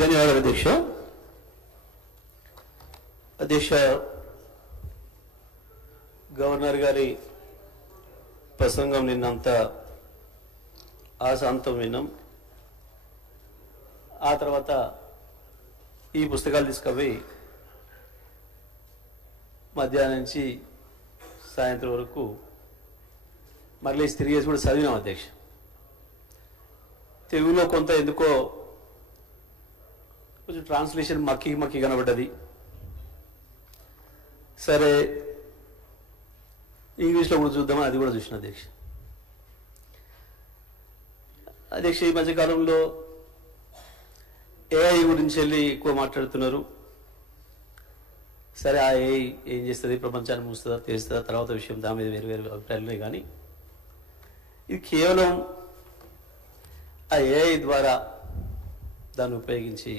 ధన్యవాదాలు అధ్యక్ష. అధ్యక్ష, గవర్నర్ గారి ప్రసంగం నిన్నంతా ఆశాంతం విన్నాం. ఆ తర్వాత ఈ పుస్తకాలు తీసుకుపోయి మధ్యాహ్నం నుంచి సాయంత్రం వరకు మళ్ళీ తిరిగేసి కూడా చదివినాం అధ్యక్ష. తెలుగులో కొంత ఎందుకో కొంచెం ట్రాన్స్లేషన్ మక్కి కనబడ్డది. సరే, ఇంగ్లీష్లో కూడా చూద్దామని అది కూడా చూసిన అధ్యక్ష. అధ్యక్ష, ఈ మధ్యకాలంలో ఏఐ గురించి వెళ్ళి ఎక్కువ మాట్లాడుతున్నారు. సరే, ఆ ఏఐ ఏం చేస్తుంది, ప్రపంచాన్ని మూస్తుందా తెలుస్తుందా తర్వాత విషయం, దాని మీద వేరు వేరు అభిప్రాయాలు ఉన్నాయి. కానీ ఇది కేవలం ఆ ఏఐ ద్వారా దాన్ని ఉపయోగించి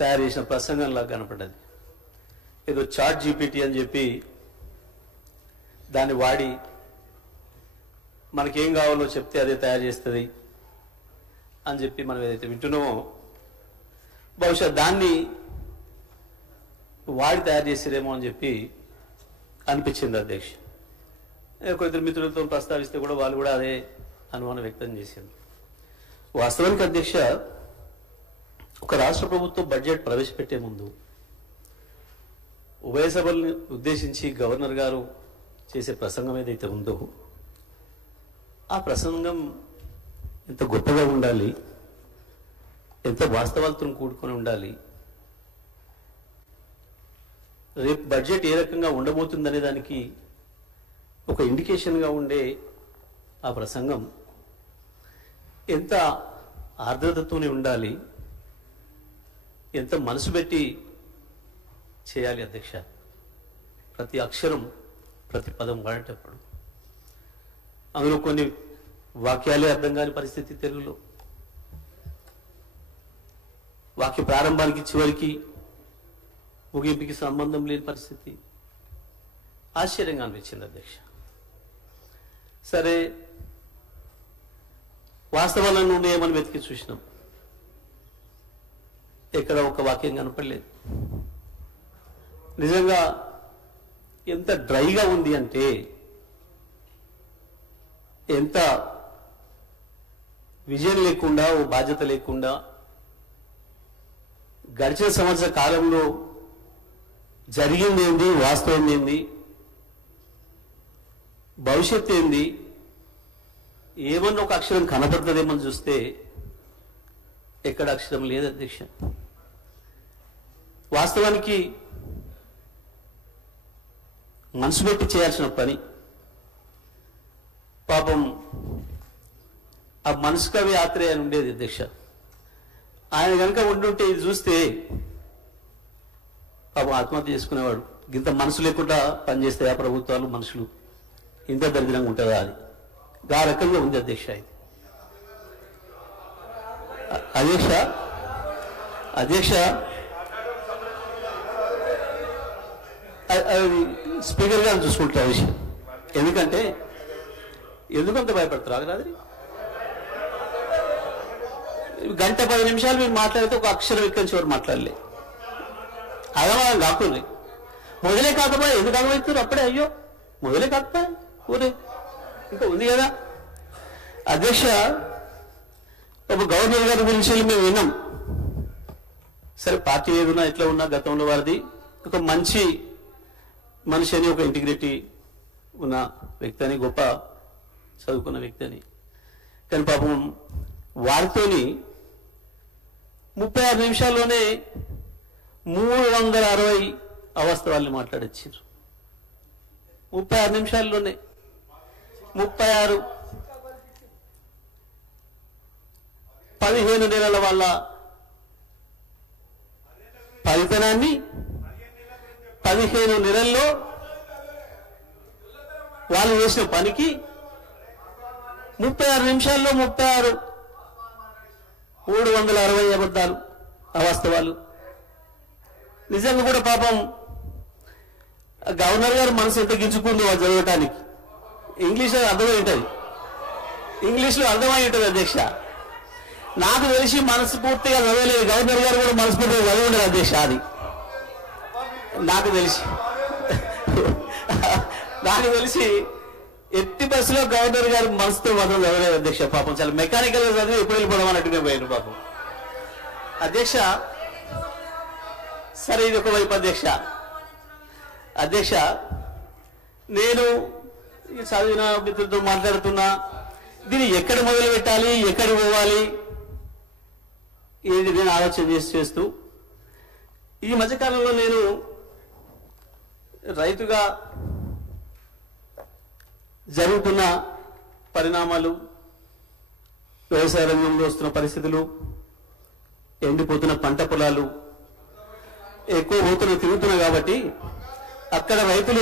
తయారు చేసిన ప్రసంగంలా కనపడ్డది. ఏదో చాట్ జీపీటీ అని చెప్పి దాన్ని వాడి మనకేం కావాలో చెప్తే అదే తయారు చేస్తుంది అని చెప్పి మనం ఏదైతే వింటున్నామో, బహుశా దాన్ని వాడి తయారు చేసేదేమో అని చెప్పి అనిపించింది అధ్యక్ష. కొందరు మిత్రులతో ప్రస్తావిస్తే కూడా వాళ్ళు కూడా అదే అనుమానం వ్యక్తం చేసింది. వాస్తవానికి అధ్యక్ష, ఒక రాష్ట్ర ప్రభుత్వం బడ్జెట్ ప్రవేశపెట్టే ముందు ఉభయ సభల్ని ఉద్దేశించి గవర్నర్ గారు చేసే ప్రసంగం ఏదైతే ఉందో, ఆ ప్రసంగం ఎంత గొప్పగా ఉండాలి, ఎంత వాస్తవాలతో కూడుకొని ఉండాలి, రేపు బడ్జెట్ ఏ రకంగా ఉండబోతుందనే దానికి ఒక ఇండికేషన్గా ఉండే ఆ ప్రసంగం ఎంత ఆర్ద్రతతోనే ఉండాలి, ఎంత మనసు పెట్టి చేయాలి అధ్యక్ష. ప్రతి అక్షరం, ప్రతి పదం వాడేటప్పుడు అందులో కొన్ని వాక్యాలే అర్థం కాని పరిస్థితి, తెలుగులో వాక్య ప్రారంభానికి చివరికి ముగింపుకి సంబంధం లేని పరిస్థితి. ఆశ్చర్యంగా అనిపించింది అధ్యక్ష. సరే, వాస్తవాలను ఉన్నాయేమని వెతికి చూసినాం, ఎక్కడ ఒక వాక్యం కనపడలేదు. నిజంగా ఎంత డ్రైగా ఉంది అంటే, ఎంత విజన్ లేకుండా, ఓ బాధ్యత లేకుండా, గడిచిన సంవత్సర కాలంలో జరిగింది ఏంది, వాస్తవం ఏంది, భవిష్యత్తు ఏంది, ఏమన్నా ఒక అక్షరం కనపడుతుందేమని చూస్తే ఎక్కడ అక్షరం లేదు అధ్యక్ష. వాస్తవానికి మనసు పెట్టి చేయాల్సిన పని, పాపం ఆ మనసు కవి ఆత్రేయ అని ఉండేది అధ్యక్ష. ఆయన కనుక ఉండుంటే ఇది చూస్తే పాపం ఆత్మహత్య చేసుకునేవాడు. ఇంత మనసు లేకుండా పనిచేస్తాయి ఆ ప్రభుత్వాలు, మనుషులు ఇంత దరిద్రంగా ఉంటుందా అని. ఆ రకంగా ఉంది అధ్యక్ష. ఇది అధ్యక్ష స్పీకర్ గారు చూసుకుంటారు విషయం. ఎందుకంటే ఎందుకంత భయపడతారు ఆగరాది. గంట 10 నిమిషాలు మీరు మాట్లాడితే ఒక అక్షరం ఇక్కడి నుంచి ఎవరు మాట్లాడలే. అగమానం కాకుండా మొదలే కాకపోయా, ఎందుకు అగమవుతారు అప్పుడే? అయ్యో మొదలే కాకపోయా, ఊరే ఇంకా ఉంది కదా అధ్యక్ష. ఒక గవర్నర్ గారి గురించి మేము విన్నాం. సరే, పార్టీ ఏదున్నా ఎట్లా ఉన్నా గతంలో వారిది ఒక మంచి మనిషి అని, ఒక ఇంటిగ్రిటీ ఉన్న వ్యక్తి అని, గొప్ప చదువుకున్న వ్యక్తి అని. కానీ పాపం వారితోని 36 నిమిషాల్లోనే 360 అవాస్తవాల్ని మాట్లాడొచ్చారు. 36 నిమిషాల్లోనే 36 15 నెలల వాళ్ళ ఫలితనాన్ని 15 నెలల్లో వాళ్ళు చేసిన పనికి 36 నిమిషాల్లో 36 360 అబద్ధాలు, అవాస్తవాలు. నిజంగా కూడా పాపం గవర్నర్ గారు మనసు ఎంత గించుకుందో వాళ్ళు చదవటానికి. ఇంగ్లీష్లో అర్థమై ఉంటుంది, ఇంగ్లీష్లో అర్థమై ఉంటుంది అధ్యక్ష. నాకు తెలిసి మనస్ఫూర్తిగా చదవలేదు, గవర్నర్ గారు కూడా మనస్ఫూర్తిగా చదివి ఉండదు అధ్యక్ష. అది నాకు తెలిసి ఎట్టి బస్సులో గవర్నర్ గారు మనసుతో మాత్రం చదవలేదు అధ్యక్ష. పాపం చాలా మెకానికల్ గా చదివి ఎప్పుడు వెళ్ళిపోవడం అన్నట్టుగా పోయారు పాపం అధ్యక్ష. సరే, ఇది ఒకవైపు అధ్యక్ష. నేను చదివిన మిత్రులతో మాట్లాడుతున్నా, దీన్ని ఎక్కడ మొదలు పెట్టాలి, ఎక్కడ పోవాలి, ఏది నేను ఆలోచన చేస్తూ ఈ మధ్యకాలంలో నేను రైతుగా జరుగుతున్న పరిణామాలు, వ్యవసాయ రంగంలో వస్తున్న పరిస్థితులు, ఎండిపోతున్న పంట పొలాలు, ఎక్కువ తిరుగుతున్నాయి కాబట్టి అక్కడ రైతుల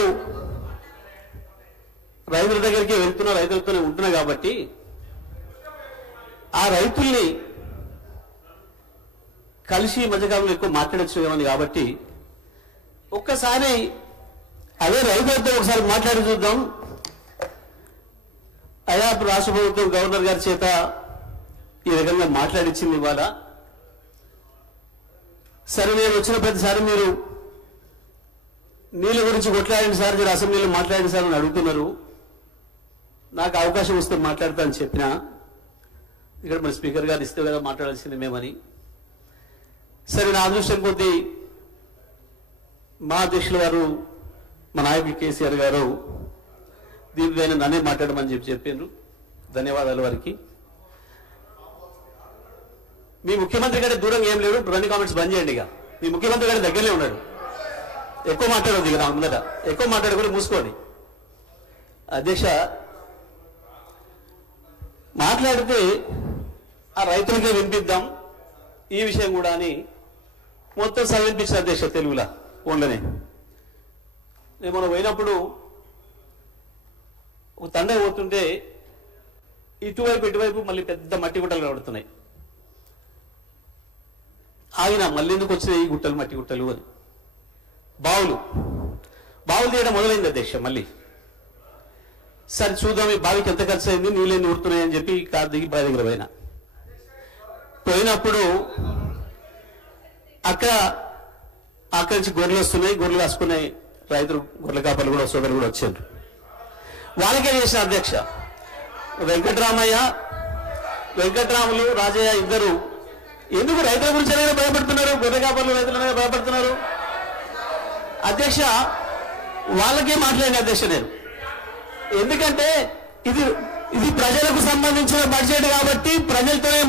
దగ్గరికి వెళ్తున్నా, రైతులతోనే ఉంటున్నా కాబట్టి ఆ రైతుల్ని కలిసి మధ్యకాలంలో ఎక్కువ మాట్లాడచ్చు కాబట్టి ఒక్కసారి అదే రైతులతో ఒకసారి మాట్లాడి చూద్దాం. అయా రాష్ట్ర ప్రభుత్వం గవర్నర్ గారి చేత ఈ రకంగా మాట్లాడించింది ఇవాళ. సరే, నేను వచ్చిన ప్రతిసారి మీరు నీళ్ళ గురించి కొట్లాడిన సార్, మీరు అసెంబ్లీలో మాట్లాడిన సార్ అని అడుగుతున్నారు. నాకు అవకాశం వస్తే మాట్లాడతా అని చెప్పిన, ఇక్కడ మన స్పీకర్ గారు ఇస్తే కదా మాట్లాడాల్సింది మేమని. సరే, నా అదృష్టం కొద్దీ మా అధ్యక్షులు గారు, మా నాయకులు కేసీఆర్ గారు దీనిపైన నన్నే మాట్లాడమని చెప్పారు. ధన్యవాదాలు వారికి. మీ ముఖ్యమంత్రి గారి దూరంగా ఏం లేడు, రెండు కామెంట్స్ బంద్ చేయండి. ఇక మీ ముఖ్యమంత్రి గారి దగ్గరనే ఉన్నాడు. ఎక్కువ మాట్లాడదు ఇక నా ముందట, ఎక్కువ మాట్లాడకుండా మూసుకోండి. అధ్యక్ష, మాట్లాడితే ఆ రైతులకే వినిపిద్దాం ఈ విషయం కూడా అని మొత్తం వినిపించిన అధ్యక్ష తెలుగులా ఓన్లనే. నేను మనం పోయినప్పుడు ఒక తండ పోతుంటే ఇటువైపు మళ్ళీ పెద్ద మట్టి గుట్టలు కనబడుతున్నాయి. ఆగిన మళ్ళీ ఎందుకు వచ్చినాయి ఈ గుట్టలు, మట్టి గుట్టలు అని. బావులు తీయడం మొదలైంది అధ్యక్ష. మళ్ళీ సరే చూద్దాం, ఈ బావికి ఎంత ఖర్చు అయింది, నీళ్ళేంది ఊరుతున్నాయి అని చెప్పి కారు దిగి బావి దగ్గర పోయినప్పుడు అక్కడి నుంచి గొర్రెలు వస్తున్నాయి, గొర్రెలు కాసుకున్నాయి రైతులు, గొర్రెల కాపర్లు కూడా సోదరులు కూడా వచ్చారు. వాళ్ళకే చేసిన అధ్యక్ష. వెంకట్రాములు, రాజయ్య ఇద్దరు ఎందుకు రైతుల గురించి అనేది భయపడుతున్నారు, గొర్రె కాపర్లు రైతుల మీద భయపడుతున్నారు అధ్యక్ష. వాళ్ళకే మాట్లాడిన అధ్యక్ష నేను. ఎందుకంటే ఇది ప్రజలకు సంబంధించిన బడ్జెట్ కాబట్టి ప్రజలతోనే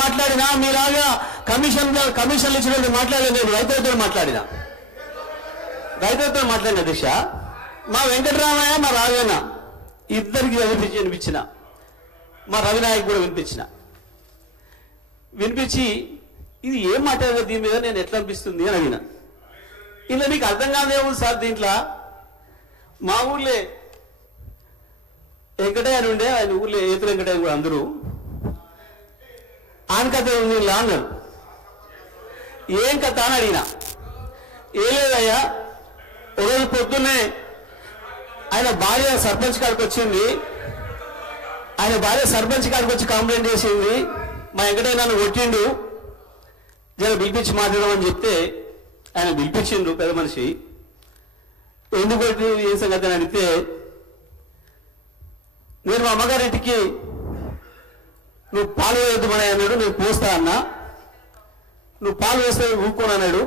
మాట్లాడినా మీలాగా కమిషన్లు ఇచ్చినట్టు మాట్లాడలేదు. నేను రైతులతో మాట్లాడిన అధ్యక్ష. మా వెంకటరామయ్య, మా రాజన్న ఇద్దరికి వినిపించిన, మా రవినాయక్ కూడా వినిపించి ఇది ఏం మాట్లాడదు దీని మీద, నేను ఎట్లా అనిపిస్తుంది అని అడిగిన. ఇలా నీకు అర్థం కాదేమో సార్, దీంట్లో మా ఊర్లే వెంకటయ్య అని ఉండే, ఆయన ఊర్లో ఏతులు వెంకటయ్య కూడా అందరూ ఆయన కథ ఉంది అన్నారు. ఏం కథ అని అడిగిన. ఏ లేదయ్యా, ఒకరోజు పొద్దున్నే ఆయన భార్య సర్పంచ్ కాడికి వచ్చింది. ఆయన భార్య సర్పంచ్ కాడికి వచ్చి కంప్లైంట్ చేసింది, మా వెంకటయ్య నన్ను కొట్టిండు, జర పిలిపించి మాట్లాడమని చెప్తే ఆయన పిలిపించిండు పెద్ద మనిషి. ఎందుకు కొట్టి ఏం సంగతి అని అడిగితే, నేను మా అమ్మగారింటికి నువ్వు పాలు వేయద్దుమని అన్నాడు, నేను పోస్తా అన్నా. నువ్వు పాలు వేస్తే ఊరుకోను అన్నాడు,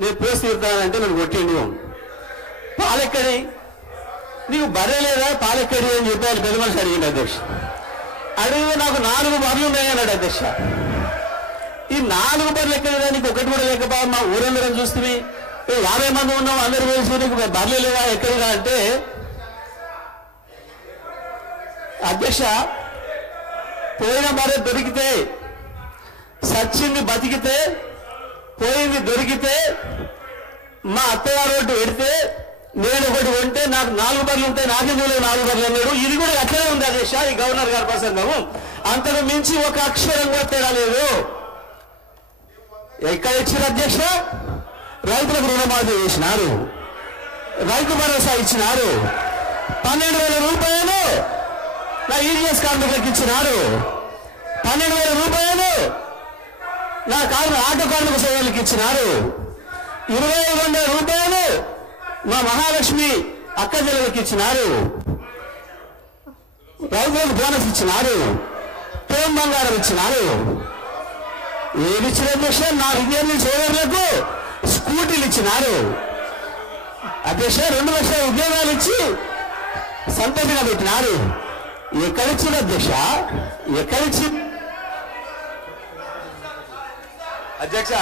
నేను పోసి తీరుతానంటే నన్ను కొట్టిండు. పాలెక్కడి, నీకు బర్రె లేదా, పాలెక్కడి అని చెప్పి ఆయన పెద్ద మనిషి అడిగింది అధ్యక్ష. అడిగితే నాకు 4 బర్రెలు ఉన్నాయి అన్నాడు అధ్యక్ష. ఈ 4 బర్రెలు ఎక్కడిదా, నీకు ఒకటి కూడా లేకపో, మా ఊరందరం చూస్తుంది 50 మంది ఉన్నాం, అందరూ వేసి నీకు బర్రెలు లేదా ఎక్కడిదా అంటే, అధ్యక్ష పోయిన బర్రె దొరికితే, సచ్చింది బతికితే, పోయింది దొరికితే, మా అత్తగారు ఒకటి పెడితే నేను ఒకటి కొంటే నాకు 4 బర్రెలు ఉంటాయి, నాకే చూడలేదు 4 బర్రెలు అన్నాడు. ఇది కూడా అట్లనే ఉంది అధ్యక్ష ఈ గవర్నర్ గారి ప్రసంగం. అంతకు మించి ఒక అక్షరం కూడా తేడా లేదు. ఎక్కడ ఇచ్చిన అధ్యక్ష, రైతులకు రుణమాఫీ చేసినారు, రైతు భరోసా ఇచ్చినారు, 12,000 రూపాయలు నా ఈజీఎస్ కార్మికులకు ఇచ్చినారు, 12,000 రూపాయలు నా కారు ఆటో కార్మిక సోదరులకు ఇచ్చినారు. 22,000 రూపాయలు మా మహాలక్ష్మి అక్క చెల్లెలకు ఇచ్చినారు. రైతులకు బోనస్ ఇచ్చినారు. పేం బంగారం ఇచ్చినారు. ఏమి ఇచ్చిన అధ్యక్ష? నా విద్యార్థి సోదరులకు స్కూటీలు ఇచ్చినారు. అధ్యక్ష 2 లక్షల ఉద్యోగాలు ఇచ్చి సంతతిగా పెట్టినారు. ఎక్కడిచ్చిన అధ్యక్ష? ఎక్కడిచ్చి అధ్యక్ష